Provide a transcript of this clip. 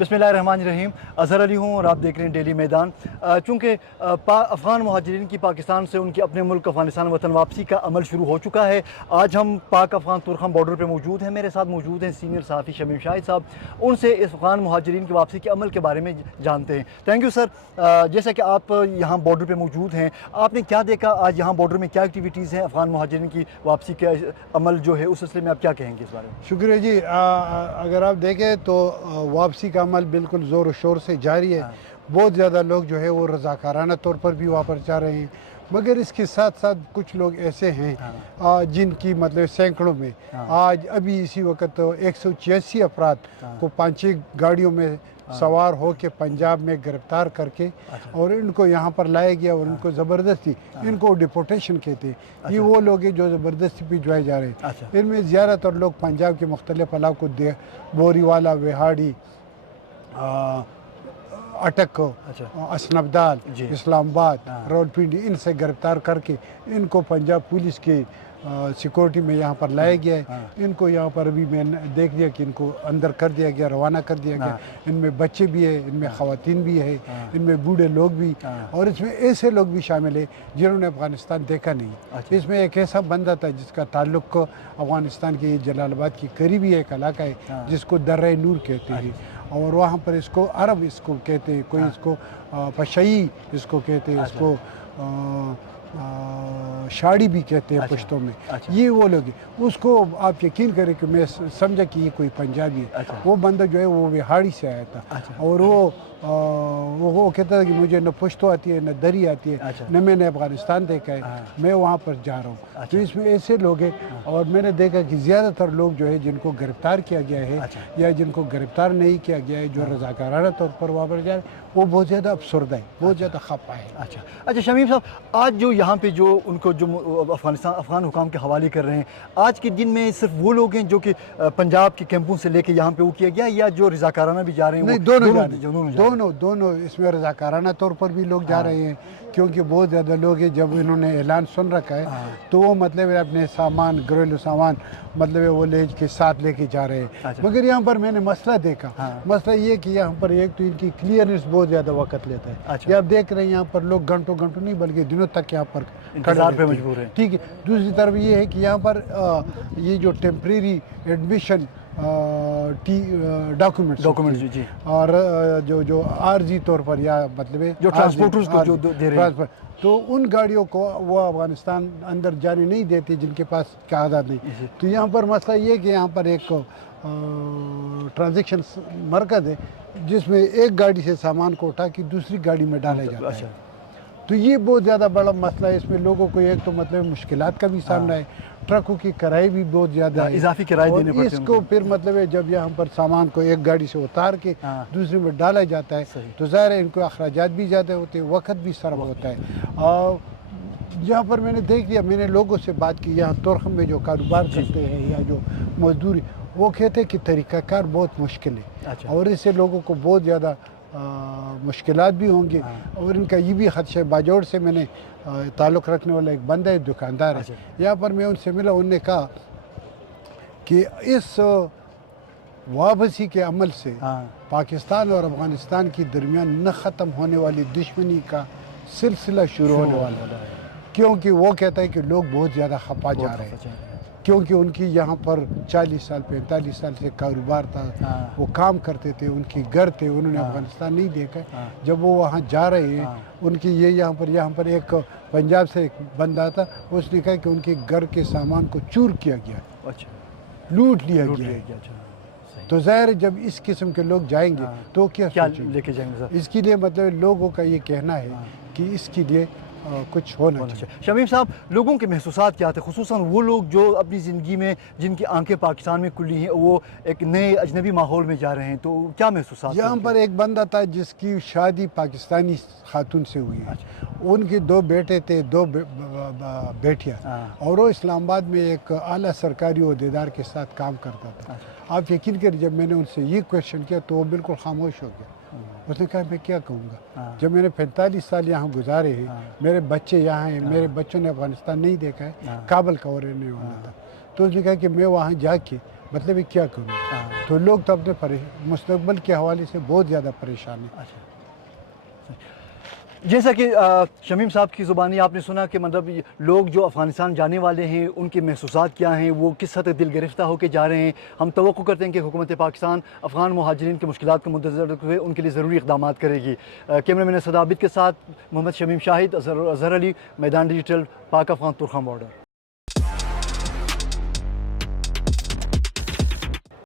बिस्मिल्लाहिर्रहमानिर्रहीम। अज़हर अली हूँ और आप देख रहे हैं डेली मैदान। चूँकि अफ़गान महाजरीन की पाकिस्तान से उनके अपने मुल्क अफ़गानिस्तान वतन वापसी का अमल शुरू हो चुका है। आज हम पाक अफ़गान तुर्खम बॉर्डर पर मौजूद हैं। मेरे साथ मौजूद हैं सीनियर सहाफ़ी शमीम शाहिद साहब। उनसे इस अफ़गान महाजरीन की वापसी के अमल के बारे में जानते हैं। Thank you sir. जैसा कि आप यहाँ बॉर्डर पर मौजूद हैं, आपने क्या देखा आज यहाँ बॉर्डर में, क्या एक्टिविटीज़ हैं अफ़गान महाजरीन की वापसी का अमल जो है, उस सिलसिले में आप क्या कहेंगे इस बारे में? शुक्रिया जी। अगर आप देखें तो वापसी का अमल बिल्कुल ज़ोर और शोर से जारी है। बहुत ज़्यादा लोग जो है वो रज़ाकाराना तौर पर भी वापस जा रहे हैं, मगर इसके साथ साथ कुछ लोग ऐसे हैं जिनकी मतलब सैकड़ों में आज अभी इसी वक्त 186 अफराद को 5-6 गाड़ियों में सवार हो के पंजाब में गिरफ्तार करके और इनको यहाँ पर लाया गया और इनको ज़बरदस्ती, इनको डिपोटेशन कहते हैं। ये वो लोग हैं जो ज़बरदस्ती भिजवाए जा रहे हैं। इनमें ज़्यादातर लोग पंजाब के मुख्तलिफ इलाकों बोरीवाला, विहाड़ी, अटक, असनबदाल, इस्लामाबाद, रावलपिंडी, इनसे गिरफ्तार करके इनको पंजाब पुलिस के सिक्योरिटी में यहाँ पर लाया गया है। इनको यहाँ पर अभी मैंने देख लिया कि इनको अंदर कर दिया गया, रवाना कर दिया गया। इनमें बच्चे भी है, इनमें ख़वातीन भी है, इनमें बूढ़े लोग भी, और इसमें ऐसे लोग भी शामिल है जिन्होंने अफ़गानिस्तान देखा नहीं। इसमें एक ऐसा बंदा था जिसका ताल्लुक़ अफ़गानिस्तान के जलालाबाद की करीबी एक इलाका है जिसको दर्रा नूर कहते हैं, और वहाँ पर इसको अरब इसको कहते हैं, कोई इसको पशई इसको कहते हैं, इसको शाड़ी भी कहते हैं पश्तो में। ये वो लोग हैं। उसको आप यकीन करें कि मैं समझा कि ये कोई पंजाबी है। वो बंदा जो है वो बिहाड़ी से आया था, और वो कहता था कि मुझे न पश्तो आती है, न दरी आती है, न मैंने अफ़गानिस्तान देखा है, मैं वहाँ पर जा रहा हूँ। तो इसमें ऐसे लोग हैं, और मैंने देखा कि ज़्यादातर लोग जो है जिनको गिरफ़्तार किया गया है या जिनको गिरफ़्तार नहीं किया गया है, जो रज़ाकाराना तौर पर वापस जा रहे हैं, वो बहुत ज़्यादा अफसरदा है, बहुत ज़्यादा खफा है। अच्छा शमीम साहब, आज जो यहाँ पे जो उनको जो अफ़गान हुकाम के हवाले कर रहे हैं, आज के दिन में सिर्फ वो लोग हैं जो कि पंजाब के कैंपों से लेके यहाँ पे वो किया गया, या जो रज़ाकाराना भी जा रहे हैं? नहीं, दोनों इसमें रज़ाकाराना तौर पर भी लोग जा रहे हैं, क्योंकि बहुत ज़्यादा लोग हैं जब इन्होंने ऐलान सुन रखा है तो वो मतलब अपने सामान, घरेलू सामान मतलब वो लेज के साथ लेके जा रहे हैं। मगर यहाँ पर मैंने मसला देखा, मसला ये कि यहाँ पर एक तो इनकी क्लियरेंस बहुत ज़्यादा वक्त लेता है। ये आप देख रहे हैं यहाँ पर लोग घंटों नहीं बल्कि दिनों तक यहाँ पर इंतजार पे मजबूर है। ठीक है। दूसरी तरफ ये है कि यहाँ पर ये जो टेम्परेरी एडमिशन डॉक्यूमेंट्स जी, और जो आर्जी तौर पर या मतलब जो ट्रांसपोर्टर्स को जो दे रहे हैं, तो उन गाड़ियों को वो अफ़गानिस्तान अंदर जाने नहीं देती जिनके पास कागज़ात नहीं। तो यहाँ पर मसला ये कि यहाँ पर एक ट्रांजैक्शन मरकज़ है जिसमें एक गाड़ी से सामान को उठा के दूसरी गाड़ी में डाला जाता है। तो ये बहुत ज़्यादा बड़ा मसला है। इसमें लोगों को एक तो मतलब मुश्किलात का भी सामना है, ट्रकों की किराए भी बहुत ज़्यादा है, इजाफी किराए देने पड़ते हैं इसको फिर मतलब है जब यहाँ पर सामान को एक गाड़ी से उतार के दूसरे में डाला जाता है तो ज़ाहिर है इनको अखराजात भी ज़्यादा होते हैं, वक्त भी सरफ होता है। और यहाँ पर मैंने देख लिया, मैंने लोगों से बात की यहाँ तुर्खम में जो कारोबार करते हैं या जो मजदूरी, वो कहते हैं कि तरीक़ाकार बहुत मुश्किल है और इससे लोगों को बहुत ज़्यादा मुश्किलात भी होंगी। और इनका ये भी खदशा, बाजोड़ से मैंने ताल्लुक़ रखने वाला एक बंदा है, दुकानदार है, यहाँ पर मैं उनसे मिला, उन्होंने कहा कि इस वापसी के अमल से पाकिस्तान और अफ़गानिस्तान के दरमियान न ख़त्म होने वाली दुश्मनी का सिलसिला शुरू होने वाला है, क्योंकि वो कहता है कि लोग बहुत ज़्यादा खपा जा रहे हैं, क्योंकि उनकी यहाँ पर 40 साल 45 साल से कारोबार था, वो काम करते थे, उनके घर थे, उन्होंने अफ़गानिस्तान नहीं देखा। जब वो वहाँ जा रहे हैं उनकी यहाँ पर एक पंजाब से एक बंदा था, उसने कहा कि उनके घर के सामान को चूर किया गया, लूट लिया गया। तो ज़ाहिर जब इस किस्म के लोग जाएंगे तो क्या लेके जाएंगे? इसके लिए मतलब लोगों का ये कहना है कि इसके लिए कुछ होना चाहिए। शमीम साहब, लोगों के महसूसात क्या थे, खुसूसन वो लोग जो अपनी ज़िंदगी में जिनकी आंखें पाकिस्तान में खुली हैं, वो एक नए अजनबी माहौल में जा रहे हैं, तो क्या महसूसात? यहाँ पर एक बंदा था जिसकी शादी पाकिस्तानी खातून से हुई है, उनके 2 बेटे थे, 2 बेटियाँ, और वो इस्लामाबाद में एक आला सरकारी ओहदेदार के साथ काम करता था। आप यकीन करिए जब मैंने उनसे ये क्वेश्चन किया तो वो बिल्कुल खामोश हो गया। उसने कहा मैं क्या कहूँगा, जब मैंने 45 साल यहाँ गुजारे हैं, मेरे बच्चे यहाँ हैं, मेरे बच्चों ने अफ़गानिस्तान नहीं देखा है, काबल का रहने वाला था। तो उसने कहा कि मैं वहाँ जाके मतलब یہ کیا کروں. تو لوگ تو اپنے مستقبل کے حوالے سے بہت زیادہ پریشان ہیں. جیسا کہ شمیم صاحب کی زبانی آپ نے سنا کہ مطلب لوگ جو افغانستان جانے والے ہیں ان کی محسوسات کیا ہیں, وہ کس حد تک دل گرفتہ ہو کے جا رہے ہیں. ہم توقع کرتے ہیں کہ حکومت پاکستان افغان مہاجرین کے مشکلات کو مدنظر رکھتے ہوئے ان کے لیے ضروری اقدامات کرے گی. کیمرہ مین اسد عابد کے ساتھ محمد شمیم شاہد, اظہر علی, میدان ڈیجیٹل, پاک افغان ترخم بارڈر.